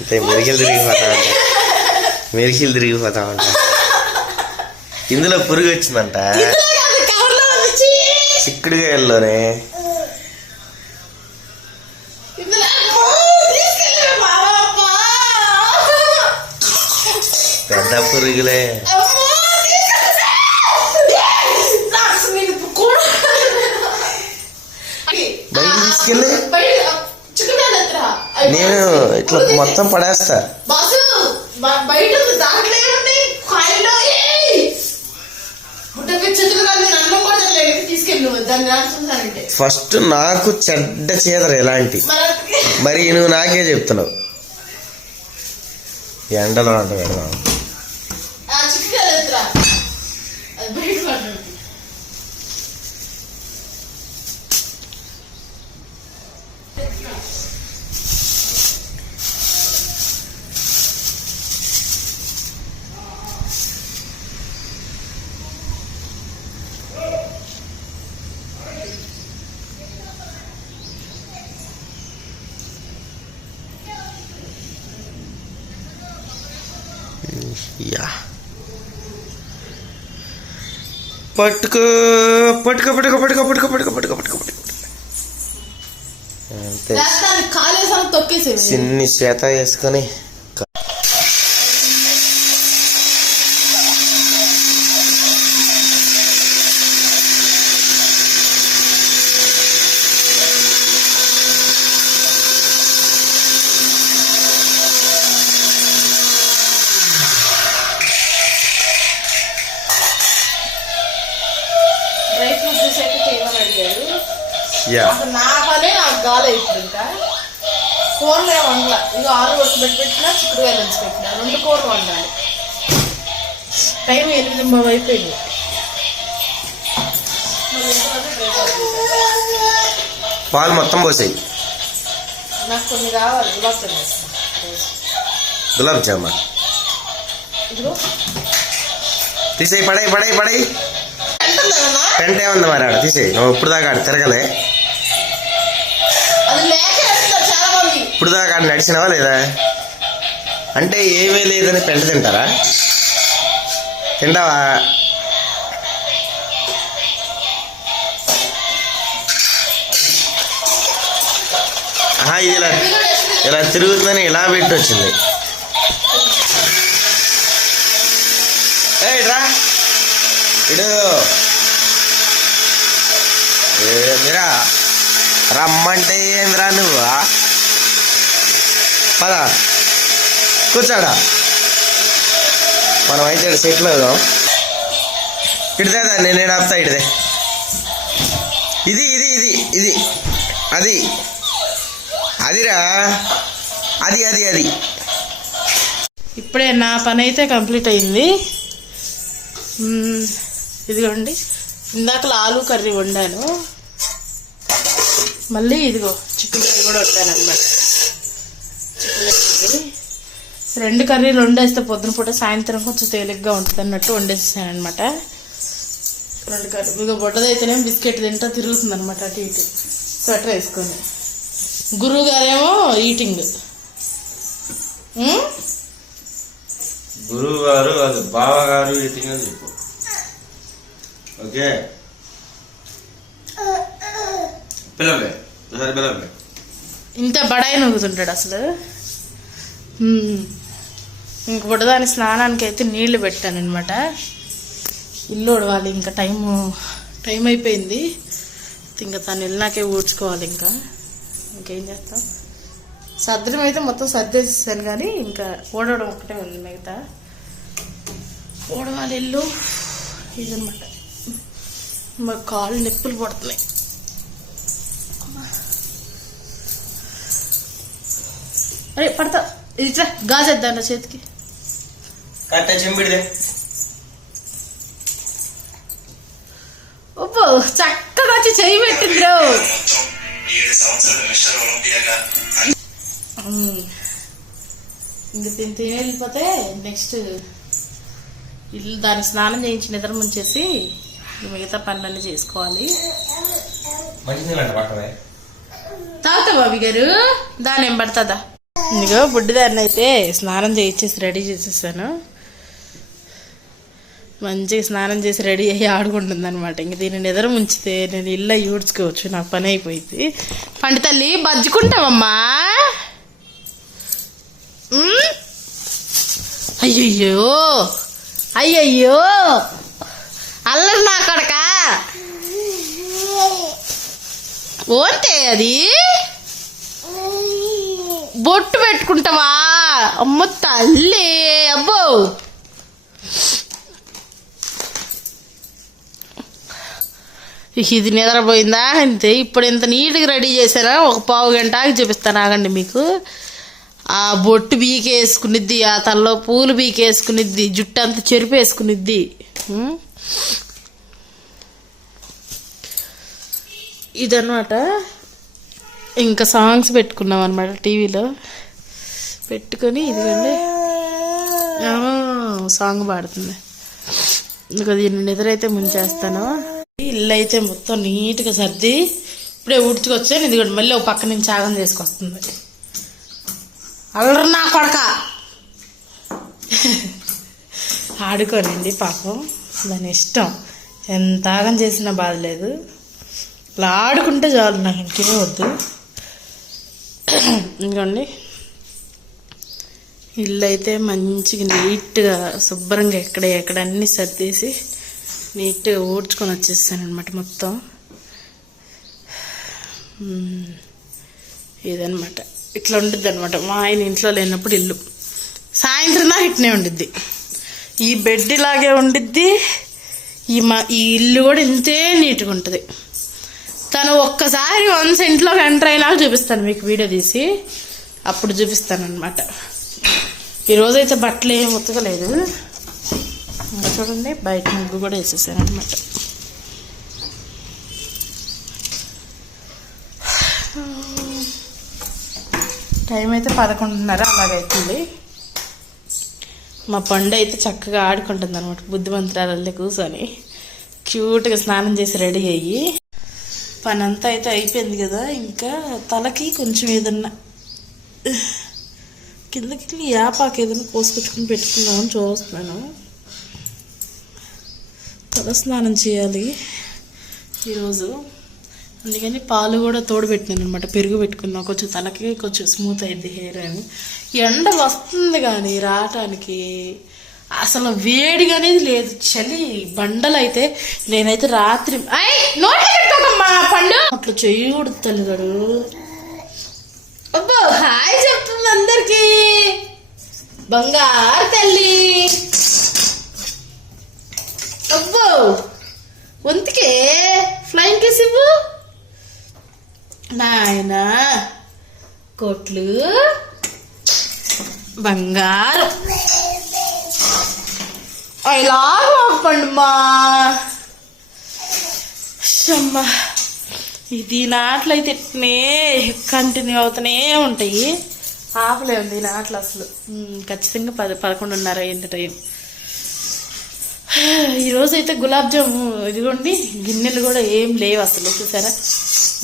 இப்போ మెరిగిలు తిరిగి పోతా అంట మెరిగిలు తిరిగి పోతా అంట ఇందులో పురుగు వచ్చిందంట చిక్కుడుకాయల్లోనే పెద్ద పురుగులే బయట తీసుకెళ్ళి నేను ఇట్లా మొత్తం పడేస్తా. ఫస్ట్ నాకు చెడ్డ చేదరు ఎలాంటి? మరి నువ్వు నాకే చెప్తున్నావు. ఎండలో అంటే యా పట్టుకో పట్టుకో పట్టుకో పట్టుకో పట్టుకో పట్టుకో పట్టుకో పట్టుకో పట్టుకో. అంతే. కాలేసాను చిన్ని శ్వేత వేసుకొని అసలు నా పనే నాకు గాలి ఇప్పుడు ఇంకా. కూరలు వండాల. ఇక ఆరు వరకు పెట్టి పెట్టినా చిక్కుడుకాయలు ఉంచి పెట్టినా. రెండు కూరలు వండాలి. టైం ఎనిమిది అయిపోయింది. పాలు మొత్తం పోసాయి. నాకు కొన్ని కావాలి. గులాబ్ జామ్ గులాబ్ జామా తీసేయి పడేయి ఎంత ఉందమ్మా? పెంట ఏముంది మరి ఆడ? తీసేయి. ఇప్పుడు దాకా ఆడ తిరగలే. ఇప్పుడు దాకా నడిచినావా లేదా? అంటే ఏమీ లేదని పెంట తింటారా? తింటావా? ఇది ఇలా ఇలా తిరుగుతుందని ఇలా పెట్టి వచ్చింది ఏట్రా ఇడు. ఏందిరా రమ్మంటే ఏందిరా నువ్వు? పద. కూర్చోడా? మనం అయితే ఇక్కడ సెటిల్ అవుదాం ఇడితే దాన్ని నేను ఆపుతా ఇడిదే ఇది ఇది ఇది ఇది. అది. అదిరా. అది అది అది. ఇప్పుడే నా పని అయితే కంప్లీట్ అయింది. ఇదిగోండి. ఇందాక ఆలు కర్రీ వండాను. మళ్ళీ ఇదిగో చికెన్ కర్రీ కూడా వండాను అనమాట రెండు కర్రీలు వండేస్తే పొద్దున పూట సాయంత్రం కొంచెం తేలిగ్గా ఉంటుంది అన్నట్టు వండేసాను అనమాట రెండు కర్రీ ఇదిగో బొడ్డదైతేనే బిస్కెట్ తింటా తిరుగుతుంది అనమాట అటు ఇటు. స్వెటర్ వేసుకొని. గురువు గారేమో ఈటింగ్? గురువు గారు అది బావగారు ఈటింగ్ అని చెప్పు. ఓకే? పిల్లలే పిల్లలే ఇంత బడాయి నూగుతుంటాడు అసలు. ఇంక బుడదాని స్నానానికి అయితే నీళ్ళు పెట్టాను అనమాట ఇల్లు ఉడవాలి ఇంకా టైము టైం అయిపోయింది. ఇంకా తను వెళ్ళినాకే ఊడ్చుకోవాలి ఇంకా. ఇంకేం చేస్తాం? సర్దడం అయితే మొత్తం సర్దేసేసాను కానీ ఇంకా ఓడవడం ఒక్కటే ఉంది మిగతా. ఓడవాలి ఇల్లు. ఇదనమాట మా కాళ్ళు నొప్పులు పడుతున్నాయి. అరే పడతా. ఇట్లా గాజేద్దాం నా చేతికి. కట్ట చెంబిడిదే. ఒబ్బో చక్కగా వచ్చి చెయ్యి పెట్టింది ఇంక తిని తిని వెళ్ళిపోతే నెక్స్ట్ ఇల్లు దాన్ని స్నానం చేయించి నిద్ర ముంచేసి మిగతా పనులన్నీ చేసుకోవాలి. తాగుతా బాబీ గారు దాని ఏం పడుతుందా? ఇదిగో బుడ్డిదాన్ని అయితే స్నానం చేయించేసి రెడీ చేసేసాను. మంచిగా స్నానం చేసి రెడీ అయ్యి ఆడుకుంటుంది అనమాట ఇంక దీన్ని నిద్ర ముంచితే నేను ఇల్లు ఊడ్చుకోవచ్చు నాకు పని అయిపోయింది. పండి తల్లి బజ్జుకుంటావమ్మా? అయ్యయ్యో! అయ్యయ్యో! అల్లరి నా కొడక? ఓంటే అది? బొట్టు పెట్టుకుంటావా? అమ్మ తల్లి అబ్బో. ఇది నిద్రపోయిందా? అంతే ఇప్పుడు ఇంత నీట్గా రెడీ చేశానా? ఒక పావు గంట చూపిస్తాను ఆగండి మీకు. ఆ బొట్టు బీకేసుకునిద్ది ఆ తలలో పూలు బీకేసుకునిద్ది జుట్టు అంతా చెరిపేసుకునిద్ది. ఇదన్నమాట. ఇంకా సాంగ్స్ పెట్టుకున్నాం అనమాట టీవీలో. పెట్టుకొని ఇదిగోండి. సాంగ్ పాడుతుంది. ఇంకా దీన్ని నిద్రైతే ముంచేస్తాను. ఇల్లు అయితే మొత్తం నీట్గా సర్ది ఇప్పుడే ఉడ్చుకొచ్చాను ఇదిగోండి మళ్ళీ ఒక పక్క నుంచి ఆగం చేసుకొస్తుంది. అల్లరి నా కొడక. ఆడుకోనండి పాపం. దాని ఇష్టం. ఎంత ఆగం చేసినా బాధ లేదు ఇలా ఆడుకుంటే చాలు నాకు ఇంకేం వద్దు. ఇంకోండి. ఇల్లు అయితే మంచిగా నీట్గా శుభ్రంగా ఎక్కడ ఎక్కడ అన్నీ సర్దేసి నీట్గా ఊడ్చుకొని వచ్చేసాను అనమాట మొత్తం ఇదనమాట ఇట్లా ఉండిద్ది అనమాట మా ఆయన ఇంట్లో లేనప్పుడు ఇల్లు. సాయంత్రం దాకా ఇట్నే ఉండిద్ది. ఈ బెడ్ ఇలాగే ఉండిద్ది. ఈ మా ఈ ఇల్లు కూడా ఇంతే నీట్గా ఉంటుంది. తను ఒక్కసారి వన్స్ ఇంట్లోకి ఎంటర్ అయినా చూపిస్తాను మీకు వీడియో తీసి. అప్పుడు చూపిస్తాను అనమాట ఈరోజైతే బట్టలు ఏం ఉతకలేదు. ఇంకా చూడండి బయట ముగ్గు కూడా వేసేసాను అనమాట టైం అయితే పదకొండున్నర అలాగైతుంది మా పండు అయితే చక్కగా ఆడుకుంటుంది అనమాట బుద్ధిమంతురాలల్లే కూర్చొని. క్యూట్గా స్నానం చేసి రెడీ అయ్యి. పని అంతా అయితే అయిపోయింది కదా ఇంకా తలకి కొంచెం ఏదన్నా కిందకి యాపాకు ఏదైనా కోసుకొచ్చుకుని పెట్టుకుందామని చూస్తున్నాను. తల స్నానం చేయాలి ఈరోజు. అందుకని పాలు కూడా తోడు పెట్టినాను అనమాట పెరుగు పెట్టుకున్నా. కొంచెం తలకి కొంచెం స్మూత్ అయింది హెయిర్ అని. ఎండ వస్తుంది కానీ రావటానికి అసలు వేడిగా అనేది లేదు. చలి బండలు అయితే నేనైతే రాత్రి అయ్ నోట్లో పెట్టుకోకమ్మా పండు! అట్లా చేయకూడదు తల్లిగాడు అబ్బో హాయ్ చెప్తుంది అందరికి. బంగారు తల్లి. అబ్బో వంతికే ఫ్లైంగ్ కిస్ ఇవ్వు. నాయనా కోట్లు. బంగారం. ఇలా పండు మా అమ్మా ఇది నాట్లయితే ఇట్నే కంటిన్యూ అవుతూనే ఉంటాయి. ఆపలేము ఈ నాట్లు అసలు. ఖచ్చితంగా పది పదకొండున్నర అయింది టైం. ఈరోజు అయితే గులాబ్ జాము ఇదిగోండి గిన్నెలు కూడా ఏం లేవు అసలు చూసారా?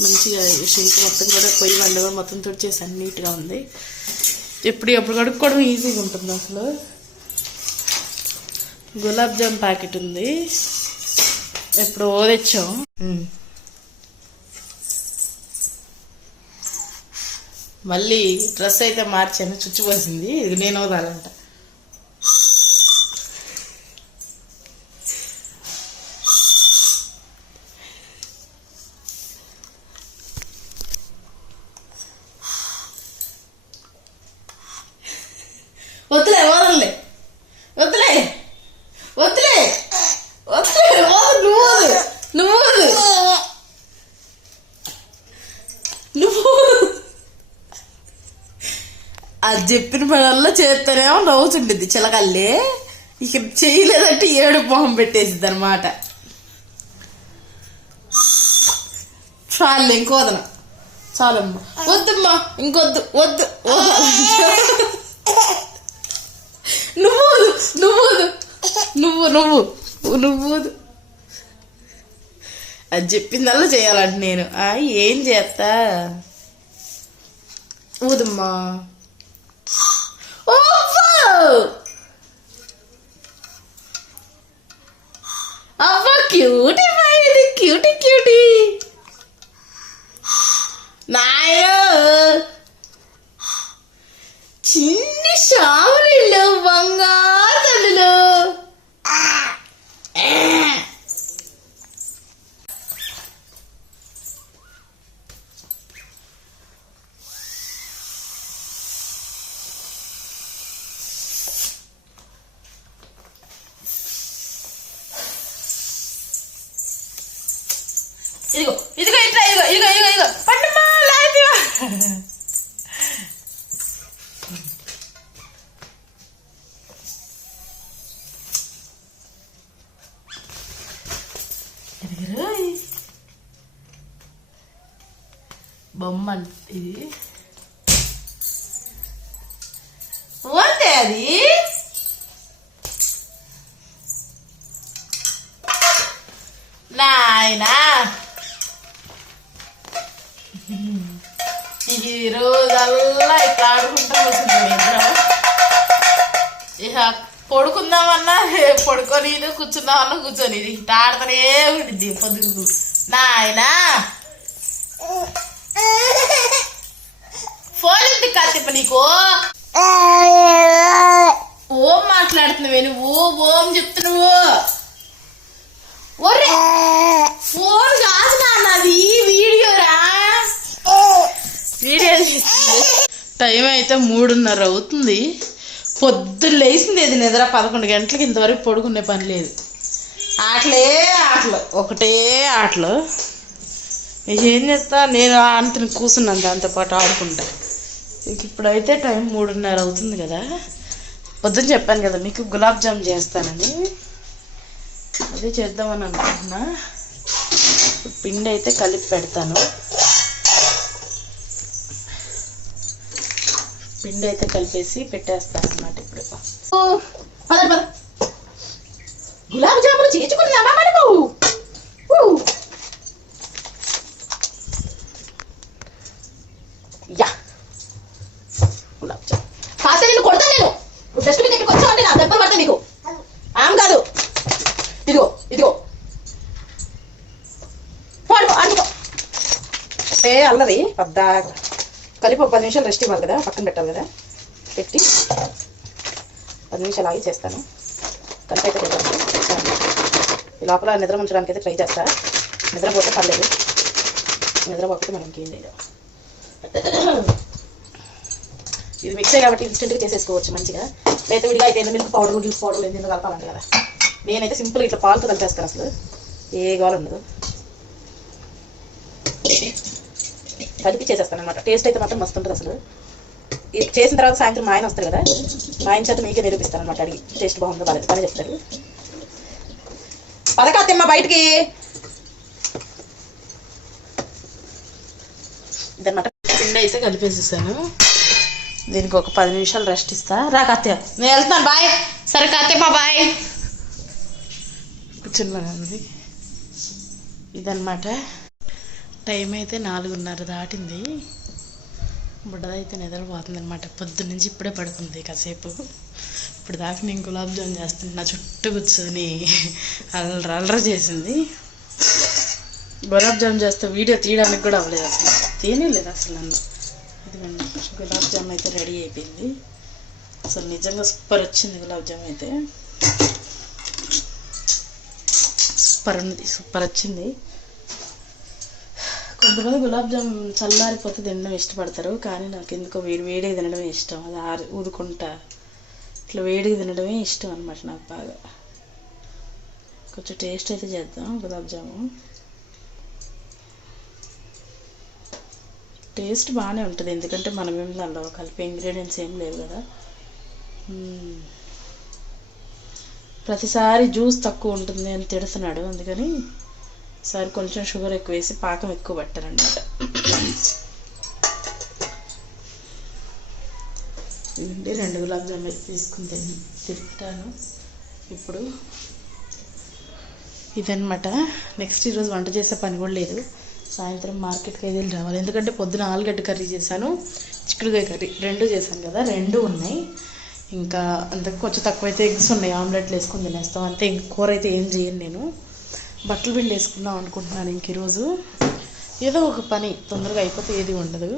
మంచిగా షింక్ మొత్తం కూడా పొయ్యి వంట మొత్తం తుడిచేసి నీట్గా ఉంది. ఎప్పుడు ఎప్పుడు కడుక్కోవడం ఈజీగా ఉంటుంది అసలు. గులాబ్ జామ్ ప్యాకెట్ ఉంది. ఎప్పుడు తెచ్చాం. మళ్ళీ డ్రెస్ అయితే మార్చాను చుచ్చిపోసింది ఇది నేను వదాలంట. వద్దులే వదలలే వద్దులే వద్దులే వద్దులే వద్దు నువ్వు వద్దు. నువ్వు వద్దు. నువ్వు వద్దు. అది చెప్పిన పనుల్లో చేస్తేనేమో నవ్వుతుంటుంది చిలకల్లే ఇక చేయలేదంటే ఏడు మొహం పెట్టేసిద్ది అనమాట చాలు ఇంకోదన చాలమ్మా. వద్దమ్మా ఇంకొద్దు వద్దు నువ్వు నువ్వు నువ్వు నువ్వు నువ్వు అది చెప్పిందల్లా చేయాలంట నేను. ఆ, ఏం చేస్తా? ఊదమ్మా അപ്പൊ ക്യൂട്ടി പറയുന്നത് ക്യൂട്ടി ക്യൂട്ടി നായോ ചിന്നി ഷാമിലല്ലോ വങ്ങാതല്ലോ బొమ్మ ఇది పోతే అది. నాయనా. ఈ రోజల్లా ఇట్లా ఆడుకుంటా కూర్చుంటాం ఇద్దరం. ఇక పడుకుందామన్నా పడుకొని కూర్చుందామన్నా కూర్చొని ఇది ఇట్లా ఆడుతూనే ఉండిద్ది పొద్దుకు నాయనా. చెప్ప నీకు. ఓం మాట్లాడుతున్నావే నువ్వు ఓం చెప్తున్నావు. ఒరే ఫోన్ కాదు నాన్న అది వీడియోరా వీడియో టైం అయితే మూడున్నర అవుతుంది. పొద్దున్న లేచింది ఇది నిద్ర? పదకొండు గంటలకి ఇంతవరకు పడుకునే పని లేదు. ఆటలే ఆటలు ఒకటే ఆటలు. ఏం చేస్తా? నేను అంతని కూర్చున్నాను దాంతో పాటు ఆడుకుంటా. ఇప్పుడైతే టైం మూడున్నర అవుతుంది కదా. పొద్దున్న చెప్పాను కదా మీకు గులాబ్ జామ్ చేస్తానని. అదే చేద్దామని అనుకుంటున్నా. పిండి అయితే కలిపి పెడతాను. పిండి అయితే కలిపేసి పెట్టేస్తాను అనమాట ఇప్పుడు. గులాబ్ జాములు చేసుకున్నావా మనము ఊ. యా గులాబ్ జామ్ కాస్త నేను కొడతాను నేను నువ్వు డస్ట్బిన్ దగ్గరికి వచ్చావు అంటే నా దెబ్బలు పడతాయి నీకు ఆమె కాదు ఇదిగో ఇదిగో పోడు అందుకో ఏ అల్లది పెద్ద కలిపి ఒక పది నిమిషాలు రెస్ట్ ఇవ్వాలి కదా పక్కన పెట్టాలి కదా. పెట్టి పది నిమిషాలు ఆగి చేస్తాను. కలిపి అయితే ఈ లోపల నిద్ర ఉంచడానికి అయితే ట్రై చేస్తా. నిద్రపోతే పర్లేదు. నిద్రపోతే మనం ఇంకేం లేదు ఇది మిక్సే కాబట్టి ఇన్స్టెంట్గా చేసేసుకోవచ్చు మంచిగా. లేదా విడిగా అయితే మిల్క్ పౌడర్ మిల్క్ పౌడర్ ఎందుకు కలపాలంట కదా. నేనైతే సింపుల్ ఇట్లా పాలతో కలిపేస్తాను అసలు. ఏ గోల ఉండదు. కలిపి చేసేస్తాను అనమాట టేస్ట్ అయితే మాత్రం మస్తు ఉంటుంది అసలు. ఇది చేసిన తర్వాత సాయంత్రం మా ఆయన వస్తారు కదా మా ఆయన చేత మీకే నిరూపిస్తాను అనమాట అడిగి. టేస్ట్ బాగుందో బాగా చెప్తారు పదకాత్తమ్మ బయటికి. ఇదన్నమాట. పిండి అయితే కలిపేసేసాను. దీనికి ఒక పది నిమిషాలు రెస్ట్ ఇస్తా. రా కత్య. నేను వెళ్తున్నాను బాయ్. సరే కత్యమ్మ బాయ్. కూర్చున్నాను ఇదన్నమాట. టైం అయితే నాలుగున్నర దాటింది. బుడ్డదైతే నిద్రపోతుంది అనమాట పొద్దున్న నుంచి ఇప్పుడే పడుకుంది కాసేపు. ఇప్పుడు దాకా నేను గులాబ్ జామ్ చేస్తుంటే నా చుట్టూ కూర్చొని అల్లర అల్లర చేసింది. గులాబ్ జామ్ చేస్తే వీడియో తీయడానికి కూడా అవ్వలేదు అసలు. తినలేదు అసలు నన్ను. ఇదిగోండి గులాబ్ జామ్ అయితే రెడీ అయిపోయింది. అసలు నిజంగా సూపర్ వచ్చింది గులాబ్ జామ్ అయితే. సూపర్ ఉంది సూపర్ వచ్చింది. కొంతమంది గులాబ్ జామ్ చల్లారిపోతే తినడం ఇష్టపడతారు కానీ నాకు ఎందుకో వేడి వేడిగా తినడమే ఇష్టం. అది ఆరు ఊదుకుంటా ఇట్లా వేడిగా తినడమే ఇష్టం అనమాట నాకు బాగా. కొంచెం టేస్ట్ అయితే చేద్దాం గులాబ్ జాము. టేస్ట్ బాగానే ఉంటుంది ఎందుకంటే మనం ఏం దానిలో కలిపి ఇంగ్రీడియంట్స్ ఏం లేవు కదా. ప్రతిసారి జ్యూస్ తక్కువ ఉంటుంది అని తిడుతున్నాడు అందుకని సార్ కొంచెం షుగర్ ఎక్కువ వేసి పాకం ఎక్కువ పెట్టారనమాట ఇవండి రెండు గులాబ్ జామ్ తీసుకుంటే తీసుకుని తింటాను. ఇప్పుడు ఇదనమాట నెక్స్ట్ ఈరోజు వంట చేసే పని కూడా లేదు. సాయంత్రం మార్కెట్కి అయితే రావాలి. ఎందుకంటే పొద్దున ఆలుగడ్డ కర్రీ చేశాను చిక్కుడుకాయ కర్రీ రెండు చేశాను కదా రెండు ఉన్నాయి. ఇంకా అంతకు కొంచెం తక్కువైతే ఎగ్స్ ఉన్నాయి ఆమ్లెట్లు వేసుకొని తినేస్తాం. అంతే ఇంక కూర అయితే ఏం చేయను నేను. బట్టలు పిండి వేసుకుందాం అనుకుంటున్నాను ఇంక ఈరోజు. ఏదో ఒక పని తొందరగా అయిపోతే ఏది ఉండదు.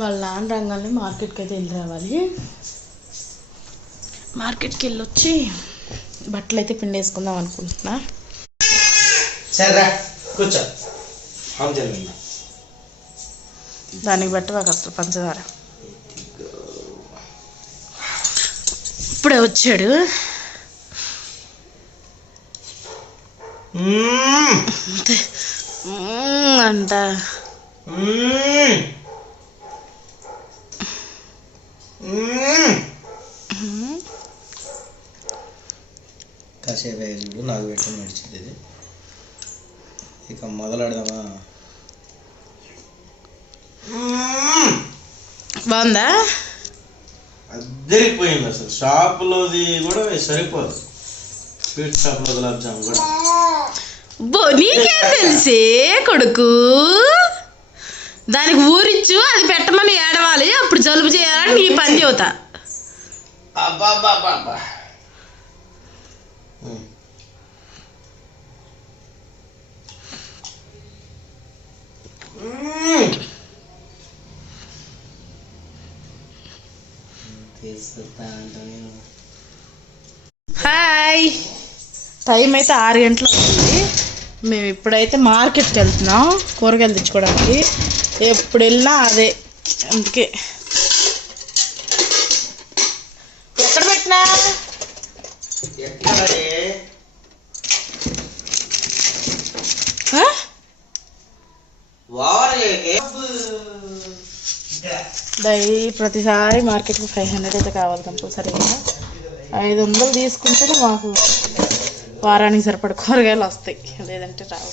వాళ్ళ నాన్న రంగాల్ని మార్కెట్కి అయితే వెళ్ళి రావాలి. మార్కెట్కి వెళ్ళొచ్చి బట్టలు అయితే అనుకుంటున్నా. సరే కూర్చో. హమ్ జరిగింది దానికి పెట్టవా అసలు పంచదార. ఇప్పుడే వచ్చాడు మ్మ్, అంట. కాసేపు అయ్యింది నాకు పెట్టడం నడిచింది ఇది. ఇక మొదలెడదామా? బాగుందా? అద్దరిపోయింది అసలు. షాపులోది కూడా సరిపోదు. స్వీట్ షాప్లో గులాబ్ జామ్ కూడా. బో నీకేం తెలిసే కొడుకు? దానికి ఊరిచ్చు అది పెట్టమని ఏడవాలి అప్పుడు జలుబు చేయాలని నీ పని చెబుతా. అబ్బా హాయ్. టైం అయితే ఆరు గంటలు అవుతుంది. మేము ఇప్పుడైతే మార్కెట్కి వెళ్తున్నాం కూరగాయలు తెచ్చుకోవడానికి. ఎప్పుడు వెళ్ళినా అదే. అందుకే. ఎక్కడ పెట్టినా? డైలీ ప్రతిసారి మార్కెట్కి ఫైవ్ హండ్రెడ్ అయితే కావాలి కంపల్సరీగా. ఐదు వందలు తీసుకుంటే మాకు వారానికి సరిపడ కూరగాయలు వస్తాయి. లేదంటే రావు.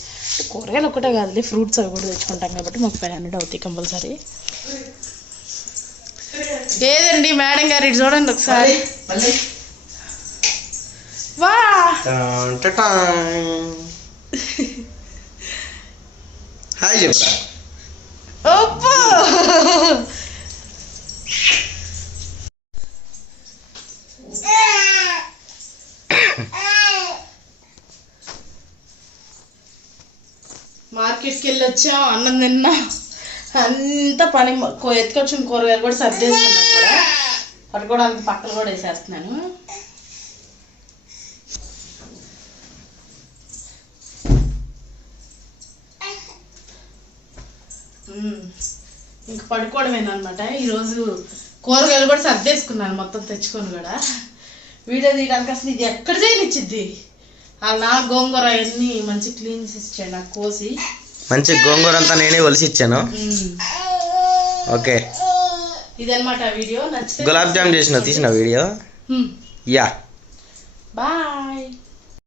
కూరగాయలు ఒక్కటే కాదులే ఫ్రూట్స్ అవి కూడా తెచ్చుకుంటాం కాబట్టి మాకు ఫైవ్ హండ్రెడ్ అవుతాయి కంపల్సరీ. లేదండి మేడం గారు ఇటు చూడండి ఒకసారి. వా! హాయ్ చెప్పరా అబ్బో మార్కెట్కి వెళ్ళి వచ్చాం అన్నం తిన్నా. అంత పని ఎత్తుకొచ్చిన కూరగాయలు కూడా సర్దేస్తున్నాను కూడా. పట్టుకోవడానికి పక్కన కూడా వేసేస్తున్నాను. ఇంక పడుకోవడమేనమాట ఈరోజు కూరగాయలు కూడా సర్దేసుకున్నాను మొత్తం తెచ్చుకొని కూడా. వీడియో తీయడానికి అసలు ఇది ఎక్కడ చేయనిచ్చిద్ది? ఆ నా గోంగూర అవన్నీ మంచి క్లీన్ చేసి ఇచ్చాడు నాకు కోసి. మంచి గోంగూర అంతా నేనే ఒలిసి ఇచ్చాను మ్మ్. ఓకే. ఇదన్నమాట వీడియో. నచ్చితే గులాబ్ జామ్ చేసిన తీసిన వీడియో. యా. బాయ్.